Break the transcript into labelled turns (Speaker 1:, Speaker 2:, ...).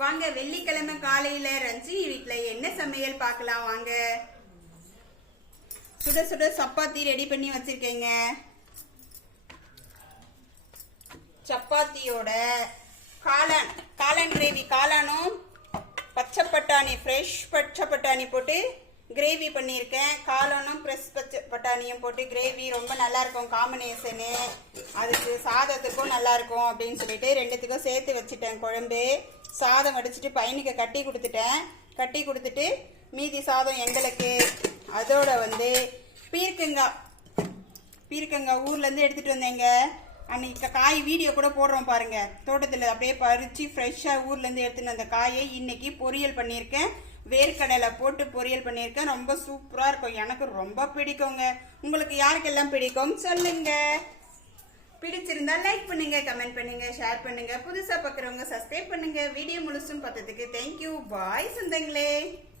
Speaker 1: வாங்க வெள்ளிக்கிழமை காலையில ரஞ்சினி வீட்டுல என்ன சமையல் பார்க்கலாம் வாங்க. சுட சுட சப்பாத்தி ரெடி பண்ணி வச்சிருக்கேங்க. சப்பாத்தியோட காளான் காளான் கிரேவி காளானும் பச்சை பட்டாணி ஃப்ரெஷ் பச்சை பட்டாணி போட்டு கிரேவி பண்ணியிருக்கேன். காலனும் ப்ரெஸ் பச்சை பட்டாணியும் போட்டு கிரேவி ரொம்ப நல்லா இருக்கும் காம்பினேஷனு அதுக்கு சாதத்துக்கும் நல்லா இருக்கும் அப்படின்னு சொல்லிட்டு ரெண்டுத்துக்கும் சேர்த்து வச்சுட்டேன் குழம்பு. சாதம் வடிச்சிட்டு பையனுக்கு கட்டி கொடுத்துட்டேன். கட்டி கொடுத்துட்டு மீதி சாதம் எங்களுக்கு. அதோட வந்து பீர்க்கங்காய் பீர்க்கங்காய் ஊர்லேருந்து எடுத்துகிட்டு வந்தேங்க. அன்னைக்கு காய் வீடியோ கூட போடுறோம் பாருங்க. தோட்டத்தில் அப்படியே பறித்து ஃப்ரெஷ்ஷாக ஊர்லேருந்து எடுத்துன்னு அந்த காயை இன்னைக்கு பொரியல் பண்ணியிருக்கேன். வேர்க்கடலை போட்டு பொரியல் பண்ணியிருக்கேன். ரொம்ப சூப்பராக இருக்கும். எனக்கு ரொம்ப பிடிக்குங்க. உங்களுக்கு யாருக்கெல்லாம் பிடிக்கும்? சொல்லுங்க. பிடிச்சிருந்தா லைக் பண்ணுங்க கமெண்ட் பண்ணுங்க ஷேர் பண்ணுங்க. புதுசாக பார்க்குறவங்க சப்ஸ்கிரைப் பண்ணுங்க. வீடியோ முழுசும் பார்த்ததுக்கு தேங்க்யூ பாய் சொந்தங்களே.